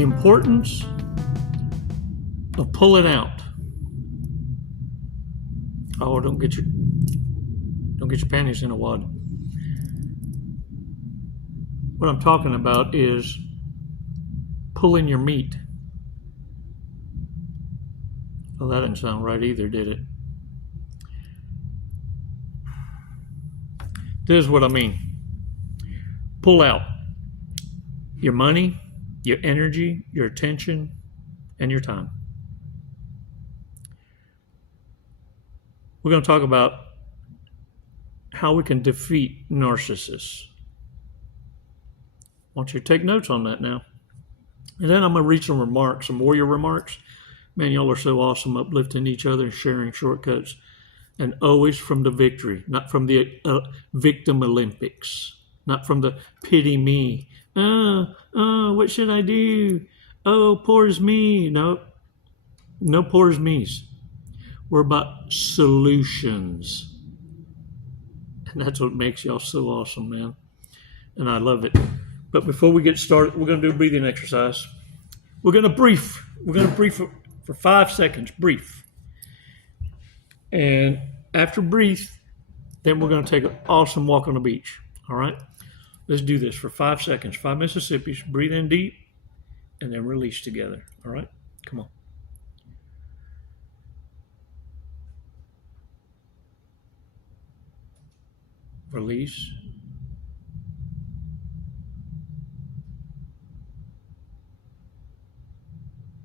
the importance of pulling out. Oh, don't get your panties in a wad. What I'm talking about is pulling your meat. Well, that didn't sound right either, did it? This is what I mean. Pull out your money, your energy, your attention, and your time. We're going to talk about how we can defeat narcissists. I want you to take notes on that now. And then I'm going to read some remarks, some warrior remarks. Man, y'all are so awesome, uplifting each other and sharing shortcuts. And always from the victory, not from the victim Olympics, not from the pity me. What should I do? Oh, poor's me. No poor's me's. We're about solutions. And that's what makes y'all so awesome, man. And I love it. But before we get started, we're going to do a breathing exercise. We're going to brief. We're going to brief for 5 seconds. Brief. And after breathe, then we're going to take an awesome walk on the beach. All right? Let's do this for 5 seconds. 5 Mississippis. Breathe in deep and then release together. All right? Come on. Release.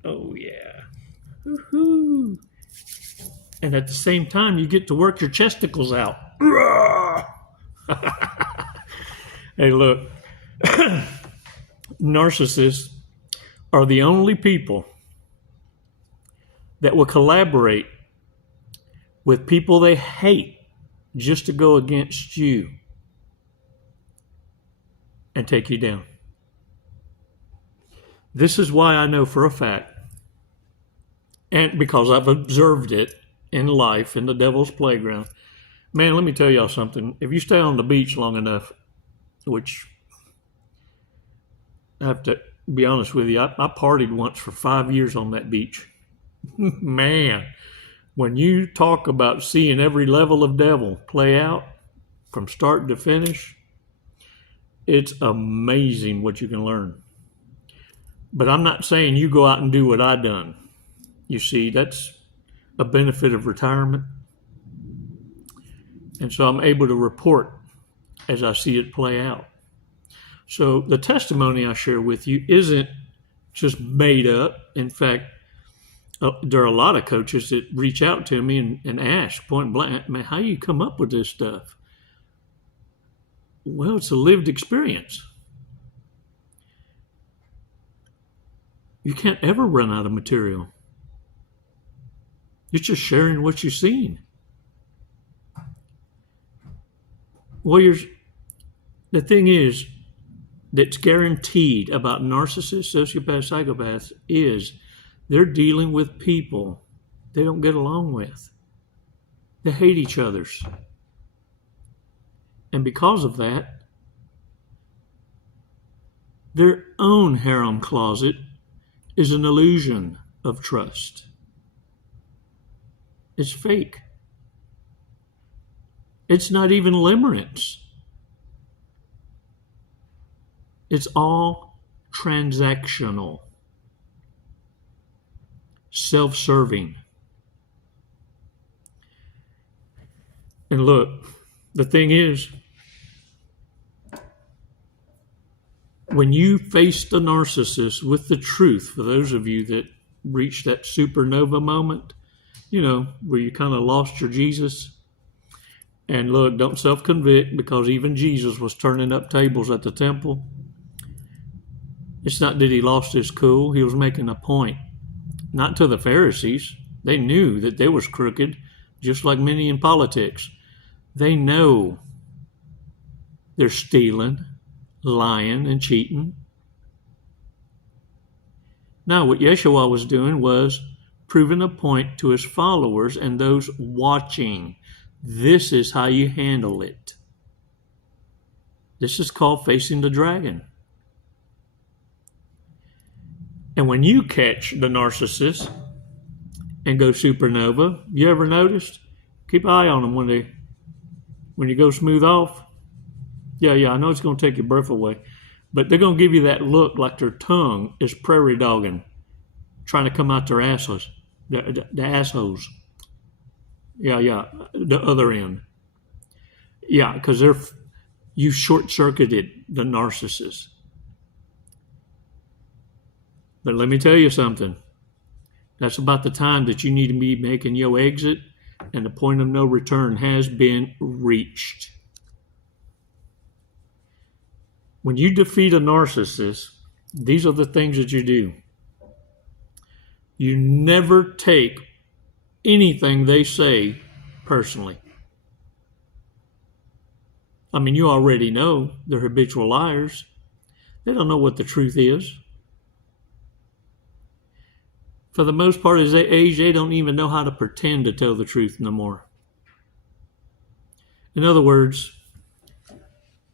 Oh, yeah. Woohoo. And at the same time, you get to work your chesticles out. Hey, look. Narcissists are the only people that will collaborate with people they hate just to go against you and take you down. This is why I know for a fact, and because I've observed it in life, in the devil's playground. Man, let me tell y'all something. If you stay on the beach long enough, which I have to be honest with you, I partied once for 5 years on that beach. Man, when you talk about seeing every level of devil play out from start to finish, it's amazing what you can learn. But I'm not saying you go out and do what I done. You see, that's a benefit of retirement. And so I'm able to report as I see it play out. So the testimony I share with you isn't just made up. In fact, there are a lot of coaches that reach out to me and ask point blank, man, how you come up with this stuff? Well, it's a lived experience. You can't ever run out of material. You're just sharing what you've seen. Warriors, the thing is that's guaranteed about narcissists, sociopaths, psychopaths is they're dealing with people they don't get along with. They hate each other's. And because of that, their own harem closet is an illusion of trust. It's fake. It's not even limerence. It's all transactional, self-serving. And look, the thing is, when you face the narcissist with the truth, for those of you that reach that supernova moment, you know, where you kind of lost your Jesus. And look, don't self-convict, because even Jesus was turning up tables at the temple. It's not that he lost his cool. He was making a point. Not to the Pharisees. They knew that they was crooked, just like many in politics. They know they're stealing, lying, and cheating. Now, what Yeshua was doing was proving a point to his followers and those watching. This is how you handle it. This is called facing the dragon. And when you catch the narcissist and go supernova, you ever noticed? Keep an eye on them when you go smooth off. Yeah, I know it's going to take your breath away, but they're going to give you that look like their tongue is prairie dogging, trying to come out their assholes, the assholes. Yeah, the other end. Yeah, because you short-circuited the narcissist. But let me tell you something. That's about the time that you need to be making your exit, and the point of no return has been reached. When you defeat a narcissist, these are the things that you do. You never take anything they say personally. I mean, you already know they're habitual liars. They don't know what the truth is. For the most part, as they age, they don't even know how to pretend to tell the truth no more. In other words,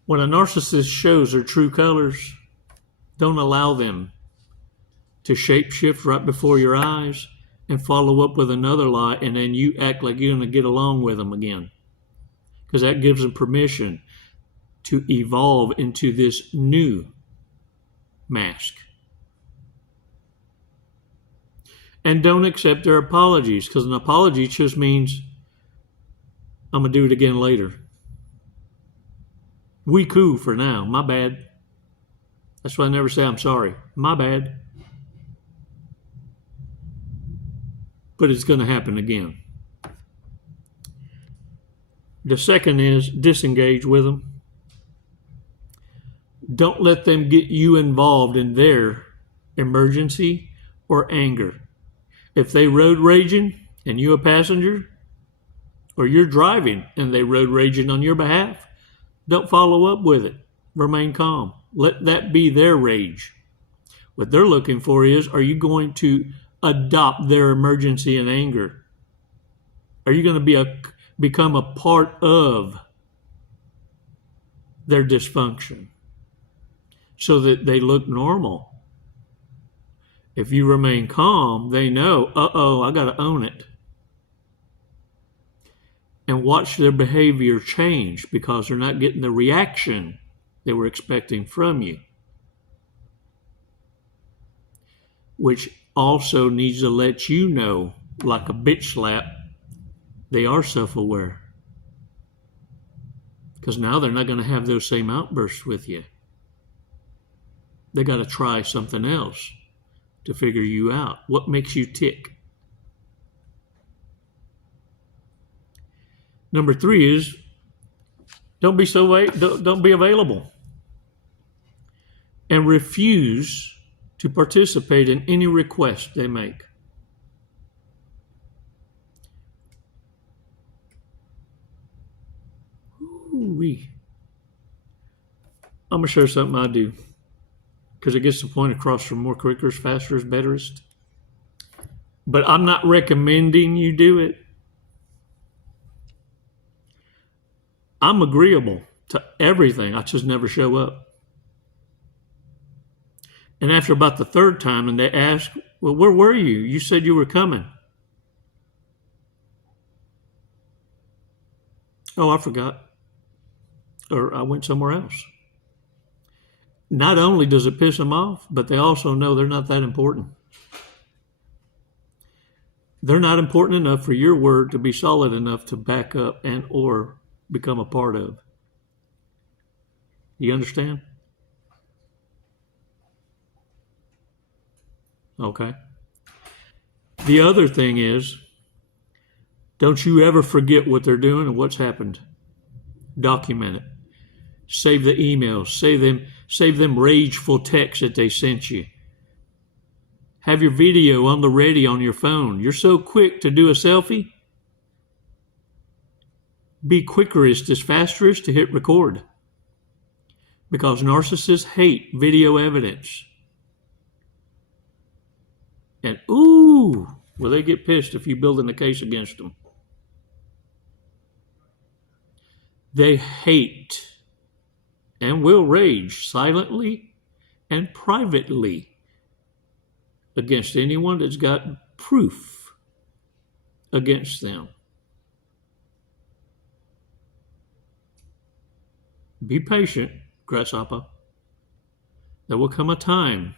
when a narcissist shows their true colors, don't allow them to shapeshift right before your eyes and follow up with another lie, and then you act like you're going to get along with them again. Because that gives them permission to evolve into this new mask. And don't accept their apologies, because an apology just means, I'm going to do it again later. We cool for now. My bad. That's why I never say I'm sorry. My bad. But it's going to happen again. The second is disengage with them. Don't let them get you involved in their emergency or anger. If they road raging and you a passenger, or you're driving and they road raging on your behalf, don't follow up with it. Remain calm. Let that be their rage. What they're looking for is, are you going to adopt their emergency and anger? Are you going to become a part of their dysfunction so that they look normal? If you remain calm, they know, I got to own it. And watch their behavior change because they're not getting the reaction they were expecting from you. Which also needs to let you know, like a bitch slap, they are self-aware. Because now they're not going to have those same outbursts with you. They got to try something else to figure you out. What makes you tick? Number 3 is don't be available and refuse to participate in any request they make. Ooh-wee. I'm going to share something I do because it gets the point across for more quickers, fasters, betterest. But I'm not recommending you do it. I'm agreeable to everything. I just never show up. And after about the 3rd time, and they ask, well, where were you? You said you were coming. Oh, I forgot. Or I went somewhere else. Not only does it piss them off, but they also know they're not that important. They're not important enough for your word to be solid enough to back up and or become a part of. You understand? Okay. The other thing is, don't you ever forget what they're doing and what's happened. Document it. Save the emails. Save them rageful texts that they sent you. Have your video on the ready on your phone. You're so quick to do a selfie. Be quickerest as fasterest to hit record. Because narcissists hate video evidence. And will they get pissed if you build in a case against them. They hate and will rage silently and privately against anyone that's got proof against them. Be patient, grasshopper. There will come a time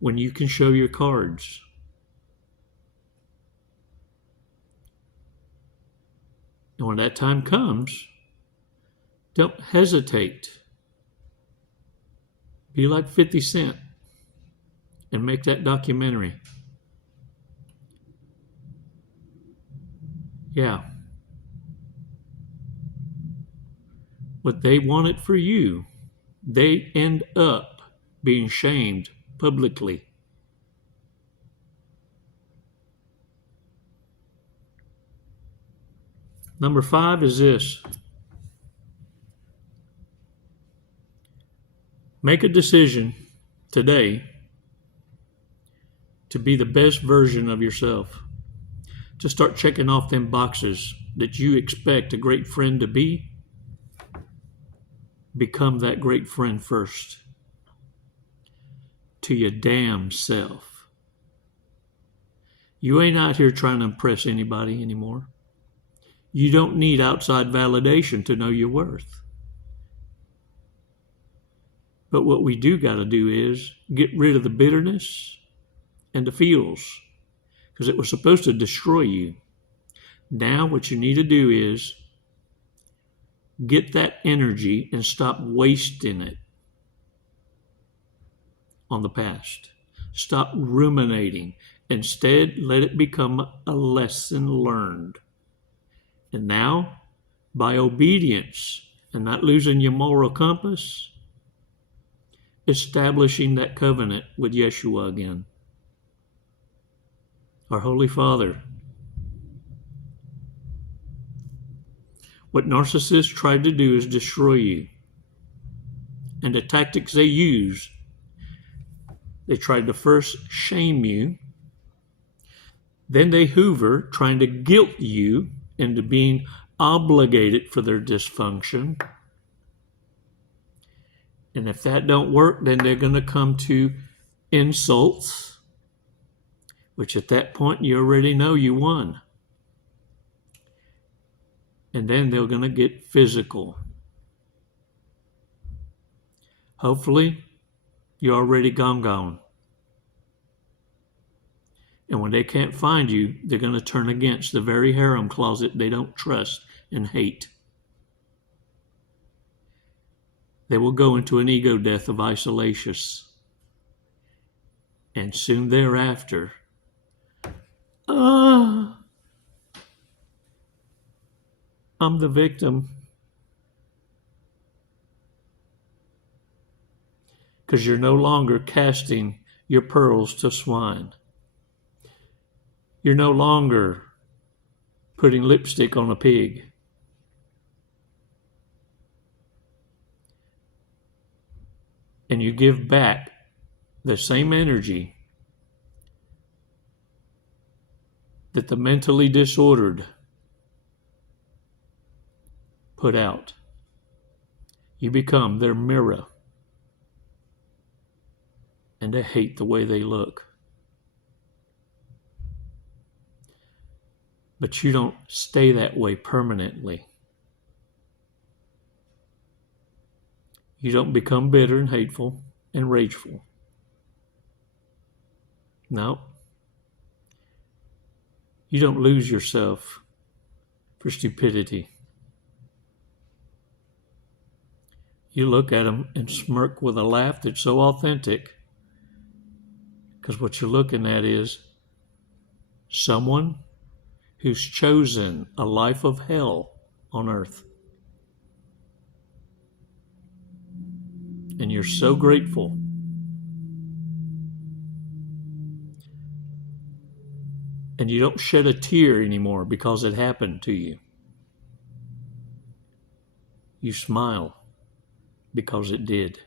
when you can show your cards. And when that time comes, don't hesitate. Be like 50 Cent and make that documentary. Yeah. What they wanted for you, they end up being shamed publicly. Number 5 is this. Make a decision today to be the best version of yourself. To start checking off them boxes that you expect a great friend to be. Become that great friend first. To your damn self. You ain't out here trying to impress anybody anymore. You don't need outside validation to know your worth. But what we do got to do is get rid of the bitterness and the feels, because it was supposed to destroy you. Now what you need to do is get that energy and stop wasting it on the past. Stop ruminating. Instead, let it become a lesson learned. And now, by obedience and not losing your moral compass, establishing that covenant with Yeshua again. Our Holy Father. What narcissists tried to do is destroy you. And the tactics they use, they tried to first shame you. Then they hoover, trying to guilt you into being obligated for their dysfunction. And if that don't work, then they're going to come to insults, which at that point you already know you won. And then they're going to get physical. Hopefully, you're already gone. And when they can't find you, they're going to turn against the very harem closet they don't trust and hate. They will go into an ego death of isolation. And soon thereafter, I'm the victim. Because you're no longer casting your pearls to swine. You're no longer putting lipstick on a pig. And you give back the same energy that the mentally disordered put out. You become their mirror. And they hate the way they look. But you don't stay that way permanently. You don't become bitter and hateful and rageful. No. You don't lose yourself for stupidity. You look at them and smirk with a laugh that's so authentic, because what you're looking at is someone who's chosen a life of hell on earth. And you're so grateful. And you don't shed a tear anymore because it happened to you. You smile because it did.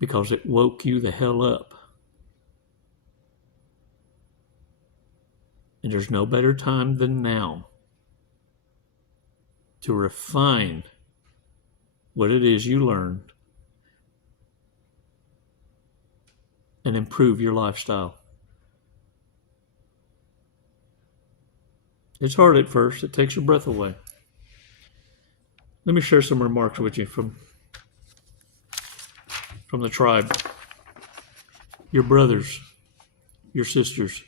Because it woke you the hell up. And there's no better time than now to refine what it is you learned and improve your lifestyle. It's hard at first. It takes your breath away. Let me share some remarks with you from the tribe. Your brothers, your sisters.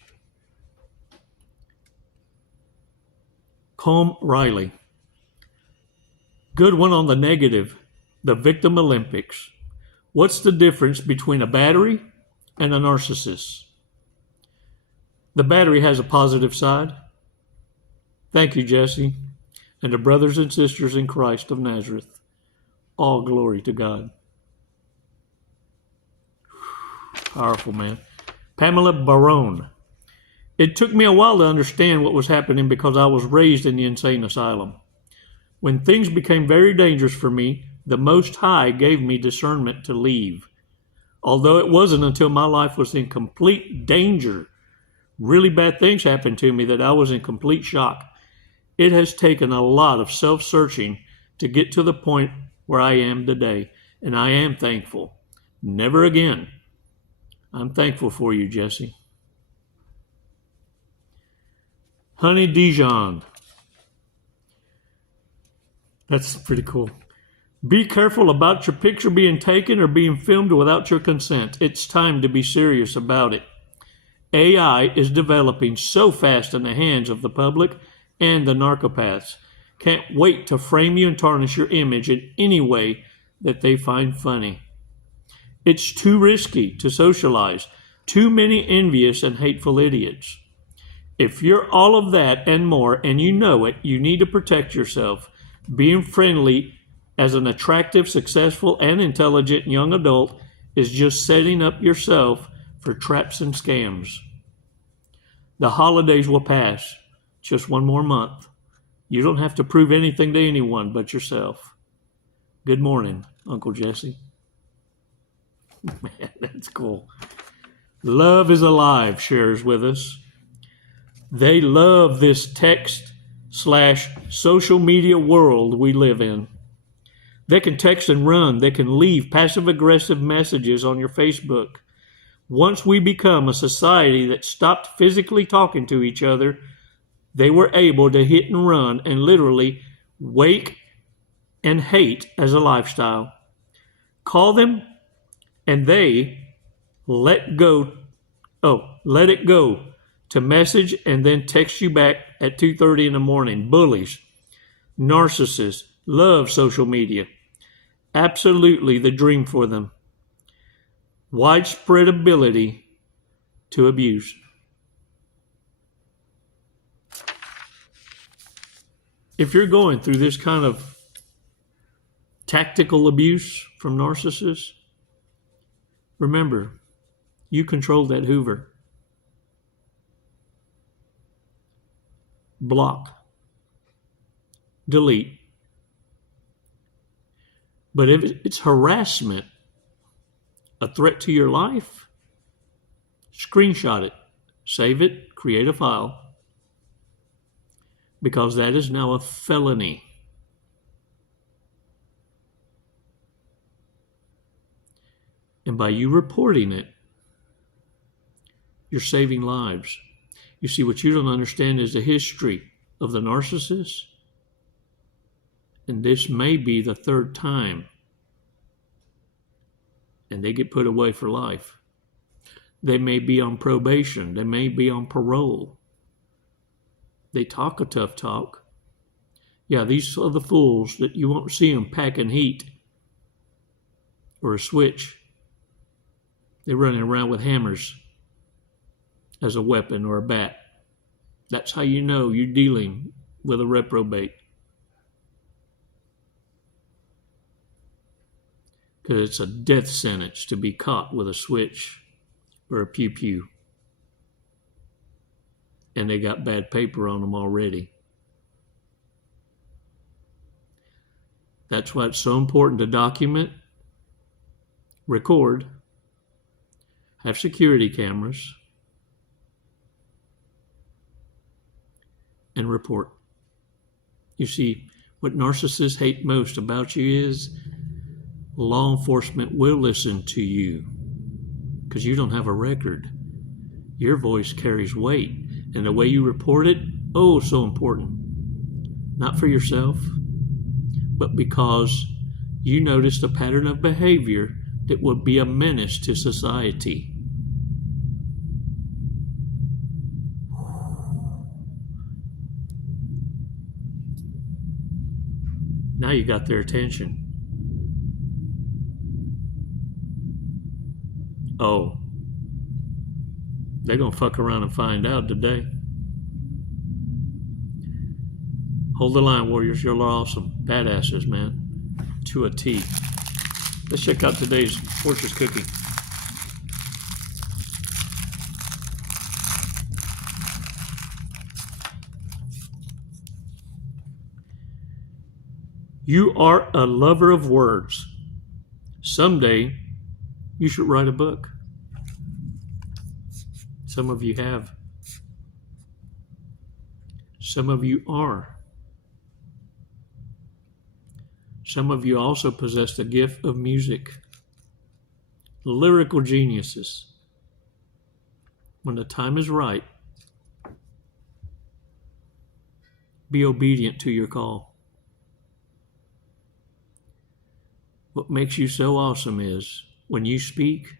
Combe Riley. Good one on the negative. The Victim Olympics. What's the difference between a battery and a narcissist? The battery has a positive side. Thank you, Jesse, and the brothers and sisters in Christ of Nazareth. All glory to God. Powerful, man. Pamela Barone. It took me a while to understand what was happening because I was raised in the insane asylum. When things became very dangerous for me, the Most High gave me discernment to leave. Although it wasn't until my life was in complete danger, really bad things happened to me, that I was in complete shock. It has taken a lot of self-searching to get to the point where I am today, and I am thankful. Never again. I'm thankful for you, Jesse. Honey Dijon. That's pretty cool. Be careful about your picture being taken or being filmed without your consent. It's time to be serious about it. AI is developing so fast in the hands of the public and the narcopaths. Can't wait to frame you and tarnish your image in any way that they find funny. It's too risky to socialize. Too many envious and hateful idiots. If you're all of that and more, and you know it, you need to protect yourself. Being friendly as an attractive, successful, and intelligent young adult is just setting up yourself for traps and scams. The holidays will pass. Just one more month. You don't have to prove anything to anyone but yourself. Good morning, Uncle Jesse. Man, that's cool. Love is Alive shares with us. They love this text/social media world we live in. They can text and run. They can leave passive-aggressive messages on your Facebook. Once we become a society that stopped physically talking to each other, they were able to hit and run and literally wake and hate as a lifestyle. Call them and they let it go to message and then text you back at 2:30 in the morning. Bullies, narcissists, love social media. Absolutely the dream for them. Widespread ability to abuse. If you're going through this kind of tactical abuse from narcissists, remember, you control that Hoover. Block. Delete. But if it's harassment, a threat to your life, screenshot it, save it, create a file, because that is now a felony. And by you reporting it, you're saving lives. You see, what you don't understand is the history of the narcissist, and this may be the third time, and they get put away for life. They may be on probation. They may be on parole. They talk a tough talk. Yeah, these are the fools that you won't see them packing heat or a switch. They're running around with hammers as a weapon or a bat. That's how you know you're dealing with a reprobate. Because it's a death sentence to be caught with a switch or a pew-pew. And they got bad paper on them already. That's why it's so important to document, record, have security cameras, and report. You see, what narcissists hate most about you is law enforcement will listen to you because you don't have a record. Your voice carries weight, and the way you report it, oh, so important. Not for yourself, but because you noticed a pattern of behavior that would be a menace to society. Now you got their attention. Oh, they're going to fuck around and find out today. Hold the line, warriors. You're awesome. Badasses, man. To a T. Let's check out today's Portia's cookie. You are a lover of words. Someday, you should write a book. Some of you have. Some of you are. Some of you also possess the gift of music. Lyrical geniuses. When the time is right, be obedient to your call. What makes you so awesome is when you speak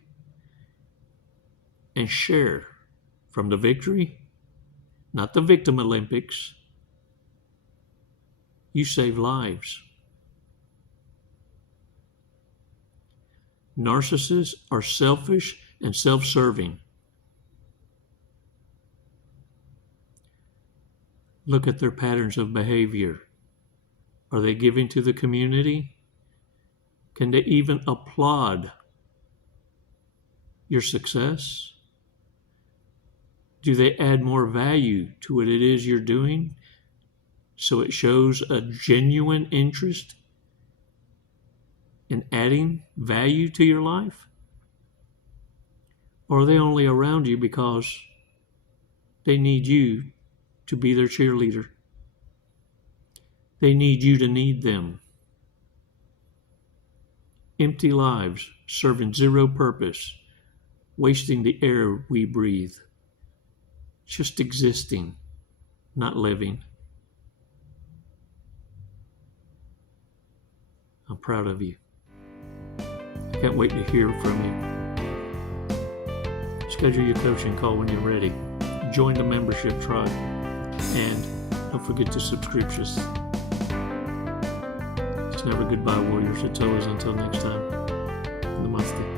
and share from the victory, not the victim Olympics, you save lives. Narcissists are selfish and self-serving. Look at their patterns of behavior. Are they giving to the community? Can they even applaud your success? Do they add more value to what it is you're doing so it shows a genuine interest in adding value to your life? Or are they only around you because they need you to be their cheerleader? They need you to need them. Empty lives, serving zero purpose, wasting the air we breathe. Just existing, not living. I'm proud of you. I can't wait to hear from you. Schedule your coaching call when you're ready. Join the membership tribe. And don't forget to subscribe. It's never goodbye, warriors. It's always until next time. Namaste.